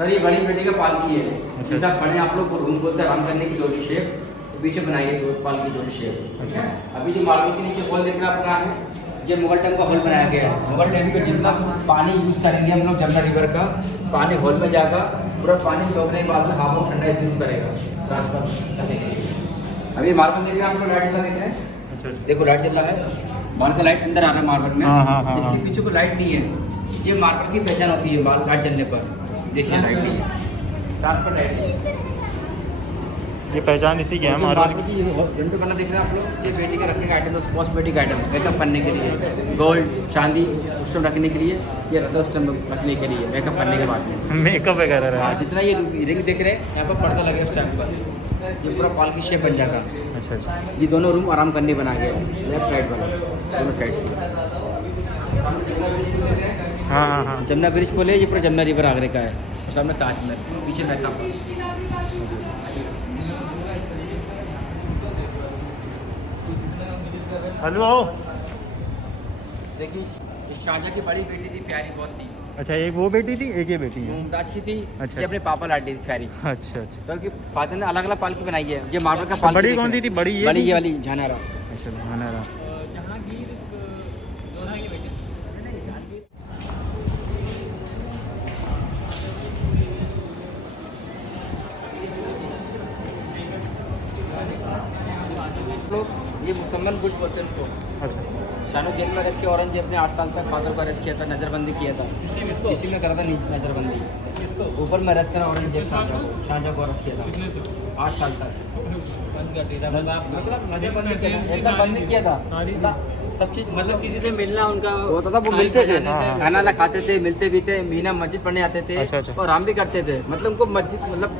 Sir ये बड़ी बेटी का पालकी है, जिसे आप खड़े आप लोग रूम बोलते हैं आराम करने की जोड़ी शेप, पीछे बनाई है पालकी जोड़ी शेप। अच्छा। अभी जो मार्बल के नीचे हॉल देख रहे हैं आप कहाँ है, ये मुगल टाइम का हॉल बनाया गया है। मुगल टाइम का जितना पानी यूज़ करेंगे हम लोग जमुना रिवर का, पानी हॉल में जाकर पूरा पानी सोखने के बाद में हाफ ऑफ ठंडा शुरू करेगा ट्रांसफर करने के लिए। अभी मार्बल देख रहे हैं आप लोग, लाइट चला देख रहे हैं। अच्छा। देखो लाइट चल रहा है, बाहर का लाइट अंदर आ रहा है मार्बल में। हाँ। इसके पीछे को लाइट नहीं है, ये मार्बल की पहचान होती है लाइट चलने पर। देखिए लाइट नहीं है, ट्रांसफर लाइट है, ये पहचान इसी की है मार्बल की। जंटू करना देख रहे हैं आप लोग, ये बेटी का रखने का आइटम, कॉस्मेटिक आइटम मेकअप करने के लिए, गोल्ड चांदी उस टाइम रखने के लिए, ये रखता उस टाइम रखने के लिए मेकअप करने के बाद में। मेकअप वगैरह हाँ, रहा। जितना ये रिंग देख रहे हैं यहाँ पर पर्दा लगे उस टाइम पर, ये पूरा पाल की शेप बन जाएगा। अच्छा। ये दोनों रूम आराम करने बना गया, लेफ्ट राइट वाला दोनों साइड से। हाँ। जमुना ब्रिज बोले, ये पूरा जमुना रिवर आगरे का है, सामने ताजमहल, पीछे मेकअप। हेलो। देखिए इस शाहजहाँ की बड़ी बेटी थी, प्यारी बहुत थी। अच्छा, एक वो बेटी थी, एक ये बेटी है। मुमताज की थी। अच्छा। ये अपने पापा लाडी थी प्यारी। अच्छा। क्योंकि फादर ने अलग अलग पालकी बनाई है। ये मार्बल का पालकी बड़ी कौन सी थी? बड़ी बड़ी थी? ये वाली झानारा। अच्छा, हमारा। लोग ये मुसम्मन बुर्ज बोलते हैं इसको। अच्छा। शानो जेल में अरेस्ट किया, औरंगजेब अपने 8 साल तक फादर को अरेस्ट किया था, नज़रबंदी किया था। इसी में करा था नज़रबंदी। ऊपर में अरेस्ट करा औरंगजेब शाहजहाँ को अरेस्ट किया था 8 साल तक। मतलब नज़रबंदी किया था, एकदम बंद नहीं किया था सब चीज़। मतलब किसी से मिलना उनका होता था, वो मिलते थे, खाना ना खाते थे, मिलते भी थे, महीना मस्जिद पढ़ने आते थे। अच्छा। और आराम भी करते थे। मतलब उनको मस्जिद मतलब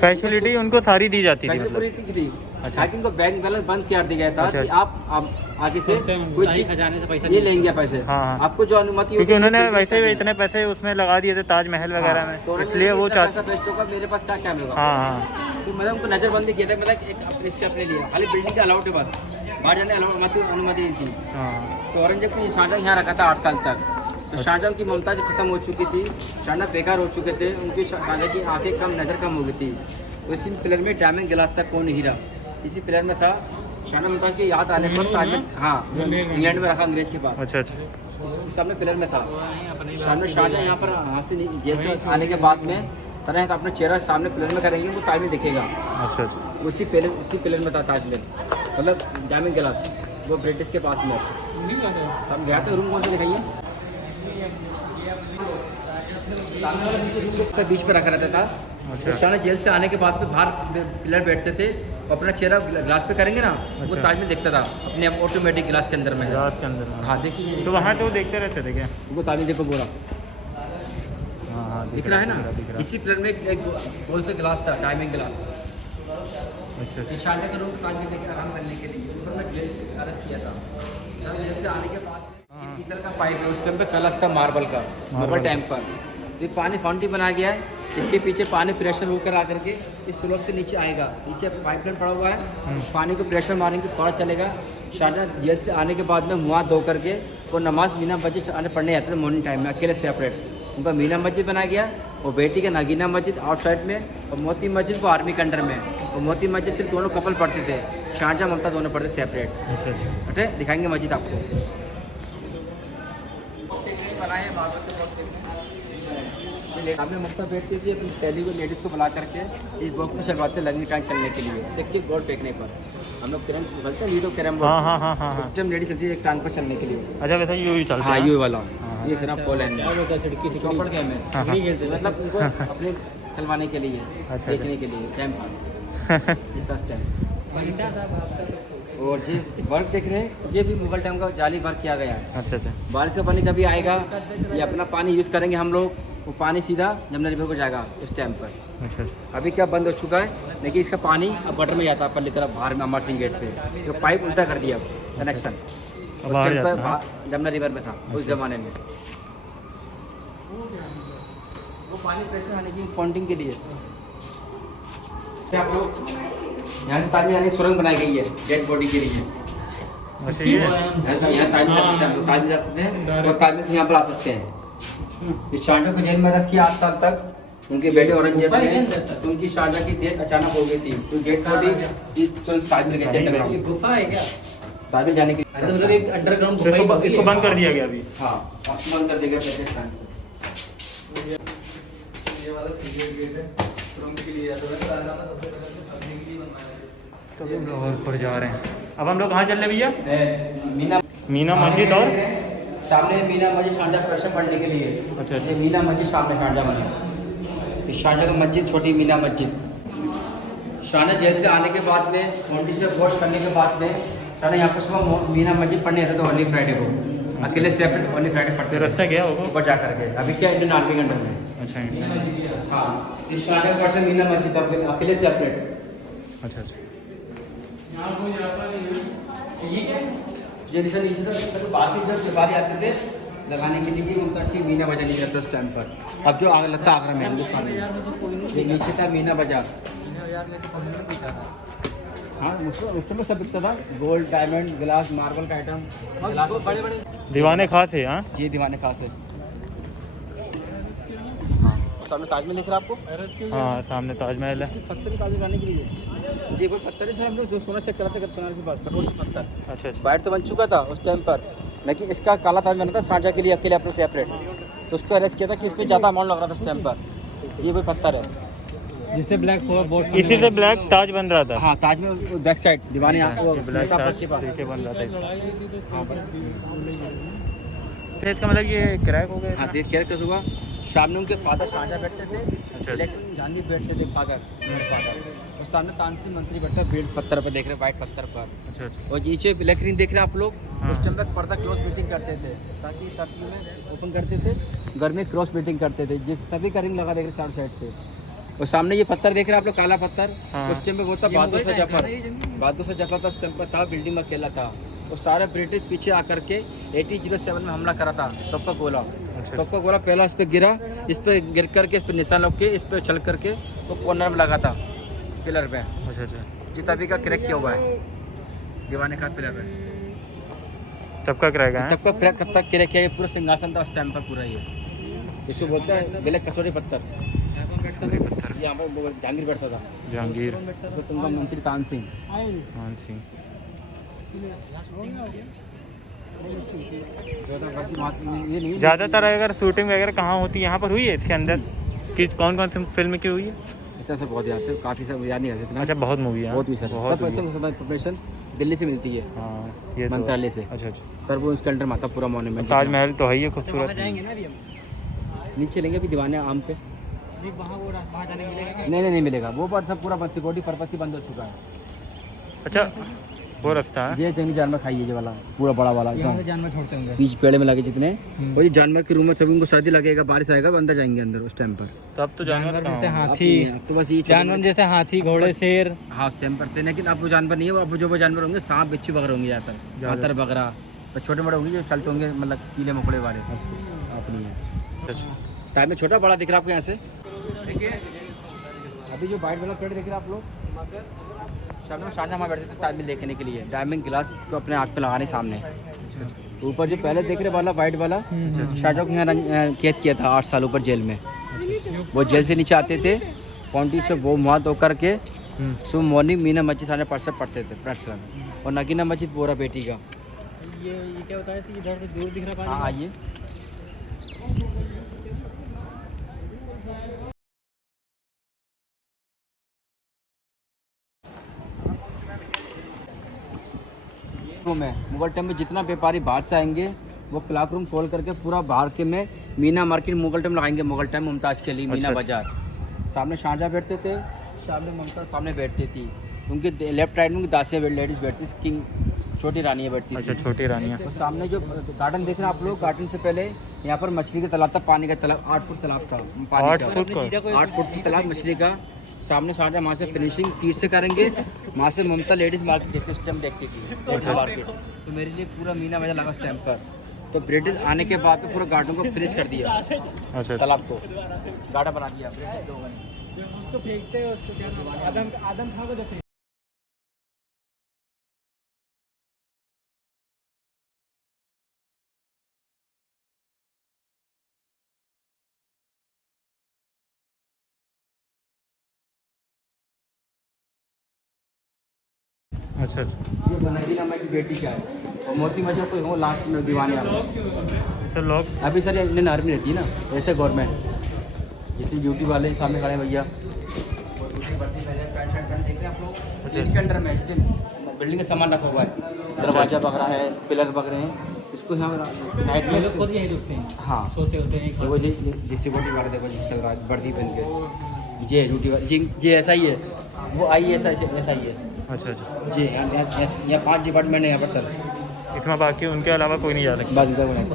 फैसिलिटी उनको सारी दी जाती थी पैसे मतलब। पूरी थी। अच्छा। लेकिन उनको बैंक बैलेंस बंद कर दिया गया था अच्छा। कि आप आगे से कोई चीज खजाने से पैसा ये लेंगे पैसे। हाँ। आपको जो अनुमति क्योंकि होगी, उन्होंने सिर्फ वैसे भी देंगे। इतने पैसे उसमें लगा दिए थे ताजमहल वगैरह में, तो उन्होंने इसलिए वो इतना चाहते। पैसा बेचो का मेरे पास क्या मिलेगा। हाँ। तो मतलब उनको नजरबंदी किया था, मतलब एक अपने स्टेप ले लिया, खाली बिल्डिंग का अलाउड है बस, बाहर जाने अनुमति नहीं थी। हाँ। तो औरंगजेब ने शाहजहाँ यहाँ रखा था 8 साल तक। तो शाहजहाँ की मुमताज खत्म हो चुकी थी, शाहजहाँ बेकार हो चुके थे, उनकी शाहजहाँ की आंखें कम नज़र कम हो गई थी। तो इसी पिलर में डायमंड गिलास तक कौन हीरा इसी पिलर में था। शाहजहाँ मुमताज की याद आने पर ताजमहल, हाँ, इंग्लैंड में रखा अंग्रेज के पास, अच्छा। सामने पिलर में था। शाहजहाँ यहाँ पर हासिल जेल से आने के बाद में तरह का अपना चेहरा सामने पिलर में करेंगे, वो ताजमहल दिखेगा। अच्छा। इसी पिलर में था ताजमहल, मतलब डायमंड गिलास, वो ब्रिटिश के पास में। हम गया तो रूम कौन सा दिखाइए, सामने वाला नीचे रूम का बीच पे रखा रहता था। अच्छा। शाहजहाँ जेल से आने के बाद में बाहर पिलर बैठते थे, अपना चेहरा ग्लास पे करेंगे ना, वो अच्छा। ताजमहल दिखता था अपने आप ऑटोमेटिक ग्लास के अंदर में। ग्लास के अंदर। हाँ देखिए, तो वहाँ तो देखते रहते थे क्या? वो ताजमहल देखो पूरा हाँ, दिख रहा है ना। दिख रहा। इसी पिलर में एक गोल से ग्लास था, डायमंड ग्लास। अच्छा। ये शाहजहाँ के लोग ताजमहल देख के आराम करने के लिए ऊपर में जेल अरेस्ट किया था। जेल से आने के बाद इधर का पाइप है, उस टाइम पे कलश था मार्बल का, मुगल टाइम पर। तो पानी फाउंटेन बनाया गया है, इसके पीछे पानी प्रेशर होकर आकर के इस स्लोप से नीचे आएगा, नीचे पाइपलाइन पड़ा हुआ है, पानी को प्रेशर मारेंगे थोड़ा चलेगा। शाहजहाँ जेल से आने के बाद में मुँह धो करके वो नमाज मीना मस्जिद आने पढ़ने जाते थे मॉर्निंग टाइम में, अकेले सेपरेट। उनका मीना मस्जिद बनाया गया, वो बेटी का नगीना मस्जिद आउटसाइड में, और मोती मस्जिद वो आर्मी के अंडर में। और मोती मस्जिद सिर्फ दोनों कपल पढ़ते थे, शाहजहाँ मुमताज़ दोनों पढ़ते सेपरेट। अच्छा। अटे दिखाएंगे मस्जिद आपको। बनाए आपने मुफ्ता बैठती थी अपनी सहेली को, लेडीज़ को बुला करके इस बॉक्स में चलवाते लंगी टाइम चलने के लिए, सिक्के गोल फेंकने पर। हम लोग कैरम बोलते हैं, लीडो कैरम बोर्ड। हाँ। उस टाइम लेडीज चलती है एक टांग पर चलने के लिए। अच्छा, वैसा यूँ ही चलता हाँ, है। यू वाला, हाँ। ये फिर पोलैंड में चौपड़ गेम है, हाँ। मतलब उनको अपने चलवाने के लिए, अच्छा। देखने के लिए टाइम पास इस फर्स्ट टाइम। और ये वर्क देख रहे हैं, ये भी मुगल टाइम का जाली वर्क किया गया है। अच्छा। बारिश का पानी कभी आएगा, ये अपना पानी यूज़ करेंगे हम लोग, वो पानी सीधा जमुना रिवर को जाएगा इस टाइम पर। अच्छा। अभी क्या बंद हो चुका है, लेकिन इसका पानी अब गटर में जाता है पल्ली तरफ बाहर में, अमर सिंह गेट पे। जो पाइप उल्टा कर दिया कनेक्शन, उस बाहर टाइम पर जाता है। जमुना रिवर में था उस ज़माने में। वो पानी प्रेशर आने की फाउंटिंग के लिए आप लोग यहाँ से ताजमहल यानी सुरंग बनाई गई है डेड बॉडी के लिए। अच्छा, ये यहाँ ताजमहल जाते हैं और ताजमहल से यहाँ पर आ सकते हैं। इस शाहजहाँ को जेल में अरेस्ट किया 8 साल तक, उनके बेटे औरंगजेब ने उनकी शारजा की डेथ अचानक हो गई थी, तो डेड बॉडी ताजमहल के अंडरग्राउंड गुफा है क्या? ताजमहल जाने की अच्छा, मतलब एक अंडरग्राउंड तो इसको बंद कर दिया गया अभी। हाँ, अब बंद कर देगा पाकिस्तान से। ये वाला सीक्रेट गेट है, सुरंग के लिए जाता है, राजा का सबसे पहले तो पढ़ने के लिए बनवाया है। तो हम लोग और ऊपर जा रहे हैं। अब हम लोग कहाँ चल रहे हैं भैया? मीना मीना मस्जिद और सामने मीना मस्जिद शारजा प्रश्न पढ़ने के लिए। अच्छा, अच्छा। ये मीना मस्जिद सामने शारजा में, इस शारजा का मस्जिद छोटी मीना मस्जिद। शारजा जेल से आने के बाद में मोंटी से वॉश करने के बाद में शारजा यहाँ पर सुबह मीना मस्जिद पढ़ने आता था ओनली फ्राइडे को, अकेले सेपरेट ओनली फ्राइडे पढ़ते तो रास्ता क्या होगा? ऊपर जा करके। अभी क्या इंडियन आर्मी के अंडर में। अच्छा इंडिया। हाँ, इस शारजा का पर्सन मीना मस्जिद अकेले सेपरेट। अच्छा अच्छा। ये निशान नीचे था, बाकी जब सिपाही आते थे लगाने के लिए मुमताज की मीना बाजार नहीं करता उस टाइम पर। अब जो आग लगता आगरा में हिंदुस्तान में, ये नीचे था मीना बाजार। हाँ, उस समय सब बिकता था, गोल्ड डायमंड गिलास मार्बल का आइटम, गिलास बड़े बड़े दीवाने खास है। हाँ ये दीवाने खास है। हाँ, सामने ताजमहल दिख रहा है आपको? हाँ, सामने ताजमहल है। पत्थर की ताजमहल बनाने के लिए ये कोई पत्थर है सर, हम लोग सोना चेक कराते बनारस के पास पत्थर। अच्छा अच्छा। वाइट तो बन चुका था उस टाइम पर, लेकिन इसका काला ताज बना था शारजा के लिए अकेले अपने सेपरेट, तो उसको अरेस्ट किया था कि इस पर ज़्यादा अमाउंट लग रहा था उस टाइम पर। ये कोई पत्थर है जिससे ब्लैक बोर्ड इसी से ब्लैक ताज बन रहा था। हाँ, ताज में बैक साइड दीवाने ब्लैक ताज के पास। के बन रहा था। तो इसका मतलब ये क्रैक हो गया। हाँ, देख क्या सुबह शाम में उनके फादर शारजा बैठते थे, अच्छा। लेकिन गांधी बैठते थे फादर, और सामने तानसेन मंत्री बैठता बेल्ट पत्थर पर देख रहे, वाइट पत्थर पर। अच्छा अच्छा। और नीचे लेक्रीन देख रहे हैं आप लोग, हाँ। उस टाइम तक पर्दा क्रॉस मीटिंग करते थे, ताकि सर्दियों में ओपन करते थे, गर्मी में क्रॉस मीटिंग करते थे, जिस तभी का रिंग लगा देख रहे चार साइड से। और सामने ये पत्थर देख रहे हैं आप लोग, काला पत्थर। हाँ। उस टाइम पे वो था बहादुर शाह जफर, बहादुर शाह जफर का उस टाइम पर था, बिल्डिंग में अकेला था। और सारे ब्रिटिश पीछे आकर के 1807 में हमला करा था, तब का गोला। अच्छा। तब का गोला पहला इस पे गिरा, इस पे गिर करके इस पे निशान लग के इस पे उछल करके वो कॉर्नर में लगा था पिलर पे। अच्छा अच्छा। जी, तभी का क्रैक किया हुआ है दीवाने का पिलर पे। तब का क्रैक है। तब का क्रैक कब तक क्रैक किया, ये पूरा सिंहासन था उस टाइम पर पूरा। ये इसको बोलते हैं ब्लैक कसौटी पत्थर। पत्थर यहाँ पर जहांगीर बैठता था, जहांगीर तुमका मंत्री तान सिंह। मान सिंह। ये नहीं ज़्यादातर अगर शूटिंग वगैरह कहाँ होती है? यहाँ पर हुई है इसके अंदर कि कौन कौन सी फिल्म की हुई है? इतना से बहुत याद से काफ़ी सब याद नहीं रहते इतना। अच्छा, बहुत मूवी है। बहुत भी सर, बहुत सब पैसा प्रोफेशन दिल्ली से मिलती है, हाँ, ये तो मंत्रालय से। अच्छा अच्छा। सर वो उसके अंडर माता पूरा मॉन्यूमेंट। ताजमहल तो है ही खूबसूरत। नीचे लेंगे अभी दीवाने आम पे। नहीं नहीं मिलेगा, वो बात सब पूरा सिक्योरिटी पर्पज से बंद हो चुका है। अच्छा, वो रास्ता है। ये जंगली जानवर खाइए, ये वाला पूरा बड़ा वाला जानवर छोड़ते होंगे बीच पेड़ में लगे जितने, और ये जानवर के रूम में सभी उनको सर्दी लगेगा, बारिश आएगा, वो अंदर जाएंगे अंदर उस टाइम पर। तब तो जानवर जैसे कहाँ होंगे? हाथी, अब तो बस ये जानवर जैसे हाथी घोड़े शेर। हाँ, उस टाइम पर थे, लेकिन अब वो जानवर नहीं है। अब जो वो जानवर होंगे सांप बिच्छू वगैरह होंगे ज़्यादातर, मातर वगैरह, तो छोटे बड़े होंगे जो चलते होंगे, मतलब कीड़े मकोड़े वाले। आप नहीं है अच्छा। टाइम में छोटा बड़ा दिख रहा है आपको यहाँ से। अभी जो वाइट वाला पेड़ देख रहे हैं आप लोग, सामने शारजा में बैठते थे ताजमहल देखने के लिए, डायमंड गिलास को अपने आँख पे लगाने सामने। ऊपर जो पहले देख रहे वाला वाइट वाला, शारजा को यहाँ कैद किया था 8 साल ऊपर जेल में। वो जेल से नीचे आते थे, पौंटी से वो मुँह धो करके सुबह मॉर्निंग मीना मस्जिद सामने परसर पढ़ते थे प्रेसर, और नगीना मस्जिद बोरा बेटी का। ये क्या बताया थी, इधर से दूर दिख रहा है। हाँ, आइए। रूम है, मुगल टाइम में जितना व्यापारी बाहर से आएंगे वो क्लाक रूम खोल करके पूरा बाहर के में मीना मार्केट मुगल टाइम लगाएंगे, मुगल टाइम मुमताज के लिए मीना अच्छा। बाजार। सामने शारजा बैठते थे, सामने ममता सामने बैठती थी, उनके लेफ्ट राइट में उनकी दासियाँ लेडीज़ बैठती, किंग छोटी रानियाँ बैठती अच्छा, थी। छोटी रानियाँ। और सामने जो गार्डन देख रहे हैं आप लोग, गार्डन से पहले यहाँ पर मछली का तालाब था, पानी का तालाब, 8 फुट तालाब था पानी 8 का। फुट का? 8 फुट की तालाब मछली का। सामने शारजा वहाँ से फिनिशिंग तीर से करेंगे, वहाँ से ममता लेडीज़ मार्केट जिसके उस टाइम देखती थी, लेडीज़ मार्केट। तो मेरे लिए पूरा मीना बाजार लगा उस टाइम पर। तो ब्रिटिश आने के बाद में पूरा गार्डन को फिनिश कर दिया, अच्छा। तालाब को गार्डन बना दिया ब्रिटिश लोगों ने। उसको फेंकते हैं, उसको क्या आदम था वो जो अच्छा अच्छा। ये नगीना अम्मा की बेटी का है। और मोती मस्जिद को वो लास्ट में दीवाने आप सर लोग अभी सर इंडियन आर्मी रहती है ना, ऐसे गवर्नमेंट जैसे ड्यूटी वाले सामने खड़े हैं भैया, और दूसरी वर्दी पहने पैंट शर्ट पहने, देख रहे हैं आप लोग। इनके अंडर में बिल्डिंग का सामान रखा हुआ है, दरवाजा वगैरह है, पिलर वगैरह हैं। इसको यहाँ नाइट में लोग खुद यहीं रुकते हैं, हाँ सोते होते हैं। तो वो जिससे बॉडी वाले देखो जी चल रहा है वर्दी पहन के, जी ड्यूटी वाला जी ऐसा ही है, वो आई ऐसा ऐसा ही है अच्छा अच्छा। जी। यहाँ 5 डिपार्टमेंट है यहाँ पर सर, इसमें बाकी उनके अलावा कोई नहीं जा सकता। बात इधर बनाए।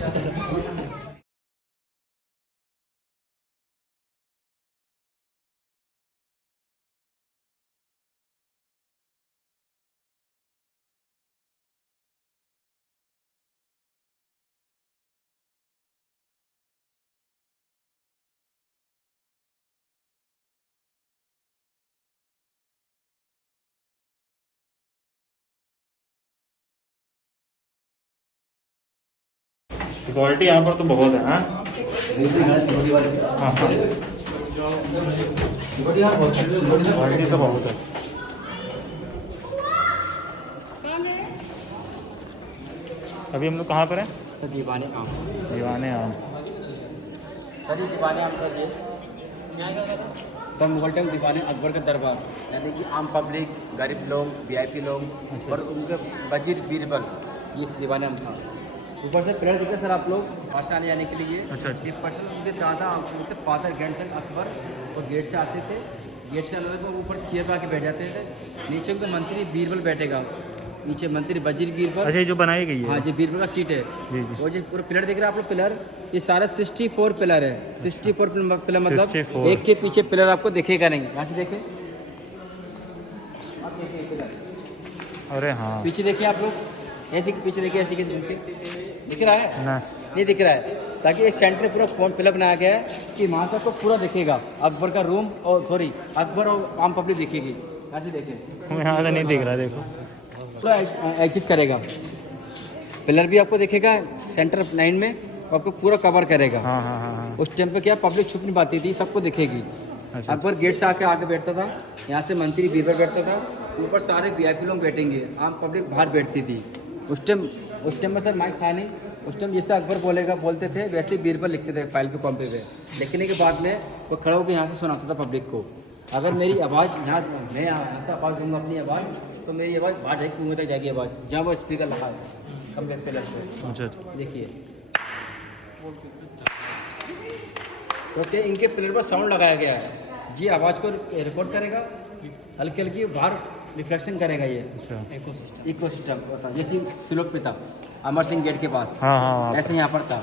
सिक्योरिटी यहाँ पर तो बहुत है। हाँ हाँ हाँ, सिक्योरिटी तो बहुत है। अभी हम लोग कहाँ पर हैं? सर दीवाने आम, दीवाने आम। सर ये दीवाने आम सर, ये सर मुगल टाइम दीवाने अकबर का दरबार, यानी कि आम पब्लिक, गरीब लोग, वीआईपी लोग और उनके वजीर बीरबल, ये इस दीवाने आम था। ऊपर से पिलर दिखे सर आप लोग पास आने जाने के लिए। अच्छा अच्छा। ये पर्सन उनके दादा उनके फादर ग्रैंडसन अकबर, और गेट से आते थे, गेट से आने को ऊपर चेयर पर आके बैठ जाते थे। नीचे उनके मंत्री बीरबल बैठेगा, नीचे मंत्री वजीर बीरबल। अच्छा, ये जो बनाई गई है? हाँ जी, बीरबल का सीट है। जी जी। वो जो पूरा पिलर दिख रहा है आप लोग, पिलर ये सारा 64 पिलर है। 64 पिलर मतलब 64। एक के पीछे पिलर आपको दिखेगा नहीं। यहाँ से देखें आप, देखिए पिलर अरे हाँ, पीछे देखिए आप लोग, ऐसे के पीछे देखिए, ऐसे के झुक के दिख रहा है ना नहीं दिख रहा है, ताकि ये सेंटर पूरा फोन पिलर बनाया गया है कि वहाँ तक तो पूरा दिखेगा अकबर का रूम, और सॉरी अकबर और आम पब्लिक दिखेगी। यहाँ से देखें, यहाँ से नहीं दिख रहा, देखो पूरा एग्जिट करेगा। पिलर भी आपको दिखेगा सेंटर लाइन में, आपको पूरा कवर करेगा। हाँ हाँ हाँ हाँ। उस टाइम पे क्या पब्लिक छुप नहीं पाती थी, सबको दिखेगी। अच्छा। अकबर गेट से आके बैठता था, यहाँ से मंत्री बीरबल बैठता था, ऊपर सारे वीआईपी लोग बैठेंगे, आम पब्लिक बाहर बैठती थी। उस टाइम में सर माइक था नहीं, उस टाइम जैसे अकबर बोलते थे वैसे ही बीरबल लिखते थे फाइल पे, कॉपी पे। लिखने के बाद में वो खड़ा होकर यहाँ से सुनाता था पब्लिक को। अगर मेरी आवाज़ यहाँ, मैं यहाँ से आवाज़ दूंगा अपनी आवाज़, तो मेरी आवाज़ बाहर जाएगी, कुएं तक जाएगी आवाज़, जहाँ वो स्पीकर लगा है कम पे लगे। अच्छा अच्छा। देखिए तो क्या इनके पिलर पर साउंड लगाया गया है जी, आवाज़ को रिकॉर्ड करेगा, हल्की हल्की बाहर रिफ्लेक्शन करेगा। ये अच्छा, इकोसिस्टम होता जैसे सिलोक पे था अमर सिंह गेट के पास, हाँ हाँ ऐसे यहाँ पर था।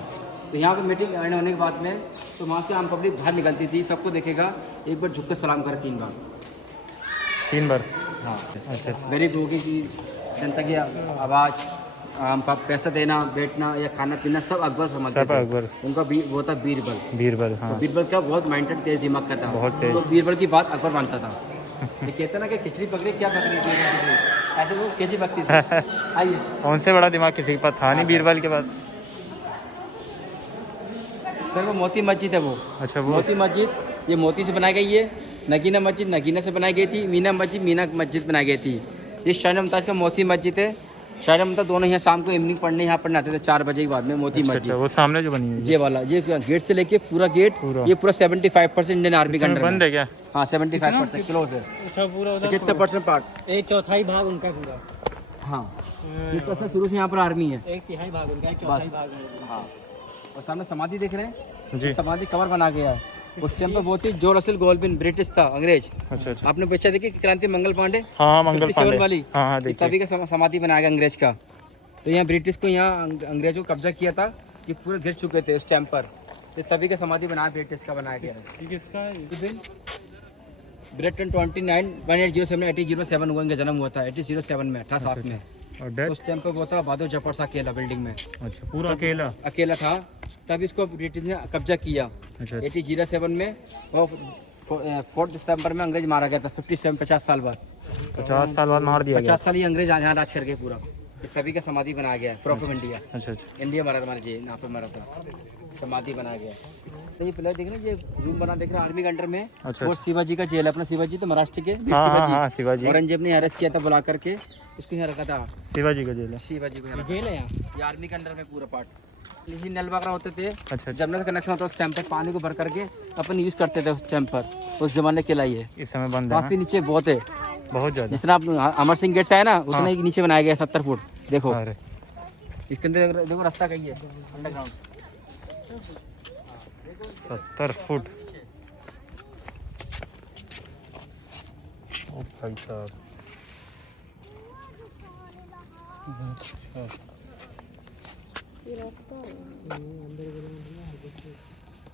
तो यहाँ पे मीटिंग एंड होने के बाद में तो वहाँ से आम पब्लिक बाहर निकलती थी, सबको देखेगा, एक बार झुक के सलाम करे 3 बार। 3 बार। हाँ, अच्छा अच्छा। गरीब लोगों की, जनता की आवाज़, पैसा देना, बैठना या खाना पीना सब अकबर समझते सब थे। अकबर। उनका वो था बीरबल। बीरबल, हाँ। तो बीरबल का बहुत माइंडेड तेज दिमाग का था, बहुत तेज। तो बीरबल की बात अकबर मानता था। ये कहते ना कि खिचड़ी पकड़ी क्या पकड़ी थी, ऐसे वो खिचड़ी पकती थी। आइए, उनसे बड़ा दिमाग किसी के पास था नहीं बीरबल के पास। सर वो मोती मस्जिद है वो। अच्छा, वो मोती मस्जिद ये मोती से बनाई गई है। नगीना मस्जिद नगीना से बनाई गई थी। मीना मस्जिद बनाई गई थी। ये शाह मुमताज़ का मोती मस्जिद है। शाह मुमताज़ दोनों यहाँ शाम को इवनिंग पढ़ने यहाँ पढ़ने आते थे 4 बजे के बाद में। मोती अच्छा, मस्जिद अच्छा, वो सामने जो बनी है ये वाला, ये गेट से लेके पूरा गेट, ये पूरा 75% इंडियन आर्मी का अंडर बंद है क्या? हाँ 75% क्लोज है। अच्छा, पूरा कितना परसेंट पार्ट? 1/4 भाग उनका पूरा। हाँ, इस तरह से शुरू से यहाँ पर आर्मी है। 1/3 भाग उनका, 1/4 बस। भाग उनका। हाँ, और सामने समाधि देख रहे हैं जी। समाधि कवर बना गया है। उस टाइम पर बहुत ही जो रसल गोल्डविन ब्रिटिश था, अंग्रेज। अच्छा अच्छा। आपने बच्चा देखी क्रांति मंगल पांडे? हाँ, मंगल 57 पांडे वाली। हाँ हाँ, देखिए। तभी का समाधि बनाया गया अंग्रेज का। तो यहाँ ब्रिटिश को यहाँ अंग्रेजों को कब्जा किया था, कि पूरे घिर चुके थे उस टाइम पर। तो तभी का समाधि बनाया ब्रिटिश का बनाया गया है। ब्रिटेन 29 1807 1807 हुआ, इनका जन्म हुआ था 1807 में, 1807 में। और डेथ? उस टाइम पर वो था बहादुर जफर सा अकेला बिल्डिंग में, अच्छा, पूरा अकेला था। तब इसको ब्रिटिश ने कब्जा किया। अच्छा 1807 में, और 4 दिसंबर में अंग्रेज मारा गया था। 50 साल बाद, 50 साल बाद मार दिया गया। 50 साल ये अंग्रेज यहाँ राज करके पूरा। तभी का समाधि बनाया गया है, प्रॉपर इंडिया। अच्छा अच्छा। इंडिया मारा था, यहाँ पे मारा था, समाधि बनाया गया। तो ये प्लेयर देख रहे हैं, ये रूम बना देख रहे हैं आर्मी के अंडर में। अच्छा। और शिवाजी का जेल है अपना, शिवाजी तो महाराष्ट्र के वीर हाँ शिवाजी। हाँ शिवाजी। औरंगजेब ने अरेस्ट किया था बुला करके, उसको यहाँ रखा था। शिवाजी का जेल है। शिवाजी को जेल है यहाँ, ये आर्मी के अंडर में पूरा पार्ट। ये नल वगैरह होते थे, अच्छा। जब का कनेक्शन होता है उस टाइम पे पानी को भर करके अपन यूज़ करते थे उस टाइम पर, उस जमाने के लिए। इस समय बंद है काफ़ी नीचे बहुत है, बहुत ज़्यादा। जिस तरह आप अमर सिंह गेट से है ना, उतना ही नीचे बनाया गया 70 फुट। देखो अरे इसके अंदर देखो रास्ता कहीं है अंडरग्राउंड। 70 फुट। ओ भाई साहब। अच्छा।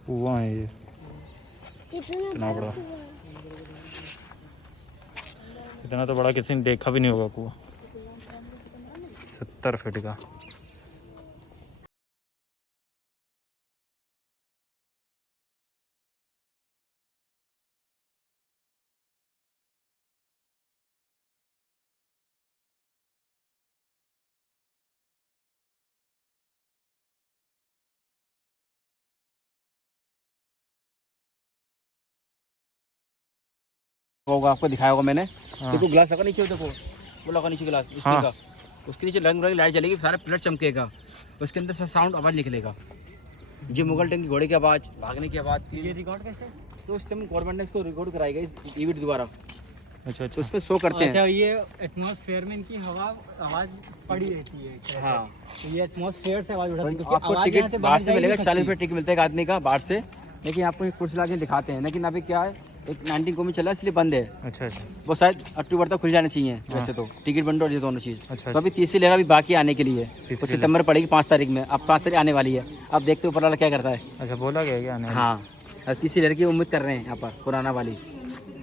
कुआं है ये, इतना बड़ा। इतना तो बड़ा किसी ने देखा भी नहीं होगा कुआं, 70 फीट का। होगा आपको दिखाया होगा मैंने। हाँ। देखो ग्लास लगा नीचे, देखो वो लगा नीचे ग्लास स्टील हाँ। का, उसके नीचे रंग बिरंगी लाइट जलेगी, सारा प्लेट चमकेगा, उसके अंदर से साउंड आवाज निकलेगा। ये मुगल टंकी घोड़े की आवाज, भागने की आवाज। ये रिकॉर्ड कैसे? तो उस टाइम गवर्नमेंट ने इसको रिकॉर्ड कराई गई ईवीट द्वारा। अच्छा तो उस पर शो करते हैं। अच्छा, ये एटमॉस्फेयर में इनकी हवा आवाज पड़ी रहती है। हाँ, तो ये एटमॉस्फेयर से आवाज उठाती है, क्योंकि आपको आवाज यहाँ टिकट से बाहर से जा ही मिलेगा, नहीं 40 सकती। रुपये टिकट मिलता है एक आदमी का बाहर से। लेकिन आपको एक कुर्सी लाके दिखाते हैं, लेकिन अभी क्या है, एक 19 को में चला इसलिए बंद है। अच्छा अच्छा। वो शायद अक्टूबर तक खुल जाने चाहिए वैसे तो, टिकट बंद और ये दोनों चीज़। अच्छा। तो अभी तीसरी लहर अभी बाकी आने के लिए, वो सितंबर पड़ेगी 5 तारीख में। अब 5 तारीख आने वाली है, अब देखते ऊपर वाला क्या करता है। अच्छा, बोला गया क्या? नहीं। हाँ, अब तीसरी लहर की उम्मीद कर रहे हैं यहाँ पर, कोरोना वाली।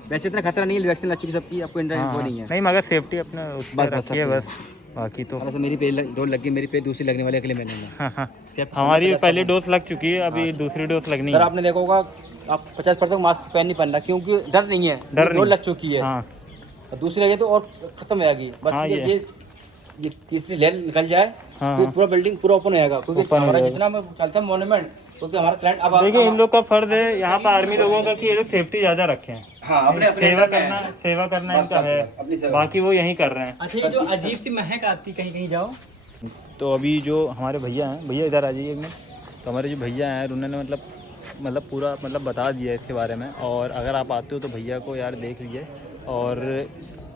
वैसे इतना खतरा नहीं है, वैक्सीन लग चुकी सबकी, आपको इंटरनेट वो नहीं है। नहीं, मगर सेफ्टी अपने उस पर बस रखिए अपनी। बस, बाकी तो। और मेरी पहले डोज लगी, मेरी पे दूसरी लगने वाली अगले महीने में। हाँ हाँ। सेफ्टी हमारी पहली डोज लग चुकी है, अभी दूसरी डोज लगनी सर है। आपने देखा होगा, आप 50% मास्क पहन नहीं पहन रहा, क्योंकि डर नहीं है, डर डोज नहीं। लग चुकी है। हाँ और दूसरी लगे तो और खत्म हो जाएगी। बस हाँ, ये तीसरी लहर निकल जाए, हाँ, फिर पूरा बिल्डिंग पूरा ओपन हो जाएगा, क्योंकि ओपन हो हमारा जाएगा। जितना चलता है मोन्यूमेंट, क्योंकि हमारा क्लाइंट अब देखिए, इन लोग का फर्ज है यहाँ पर आर्मी लोगों का कि ये लोग सेफ्टी ज्यादा रखें। हाँ, अपने सेवा करना बस, इनका बस, है, बस, अपनी सेवा। बाकी वो यहीं कर रहे हैं। अच्छा, ये जो अजीब सी महक आती कहीं कहीं जाओ। तो अभी जो हमारे भैया हैं, भैया इधर आ जाइए एक मिनट। तो हमारे जो भैया हैं उन्होंने मतलब पूरा बता दिया इसके बारे में। और अगर आप आते हो तो भैया को यार देख लीजिए, और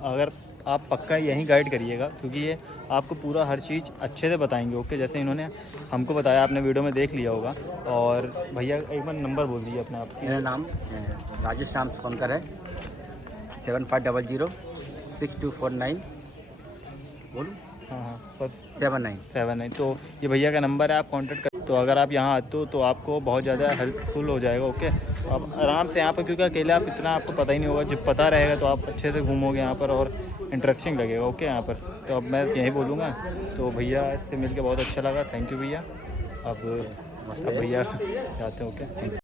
अगर आप पक्का यहीं गाइड करिएगा, क्योंकि ये आपको पूरा हर चीज़ अच्छे से बताएंगे। ओके, जैसे इन्होंने हमको बताया, आपने वीडियो में देख लिया होगा। और भैया एक बार नंबर बोल दीजिए अपना आप। मेरा नाम राजेश राम सोनकर है, 75006249 बोलूँ हाँ हाँ, बस 79। तो ये भैया का नंबर है, आप कांटेक्ट कर। तो अगर आप यहाँ आते हो तो आपको बहुत ज़्यादा हेल्पफुल हो जाएगा। ओके, तो आप आराम से यहाँ पर, क्योंकि अकेले आप इतना आपको पता ही नहीं होगा, जब पता रहेगा तो आप अच्छे से घूमोगे यहाँ पर और इंटरेस्टिंग लगेगा। ओके, यहाँ पर तो अब मैं यही बोलूँगा। तो भैया से मिलकर बहुत अच्छा लगा, थैंक यू भैया। अब भैया जाते हैं। Okay, thank you.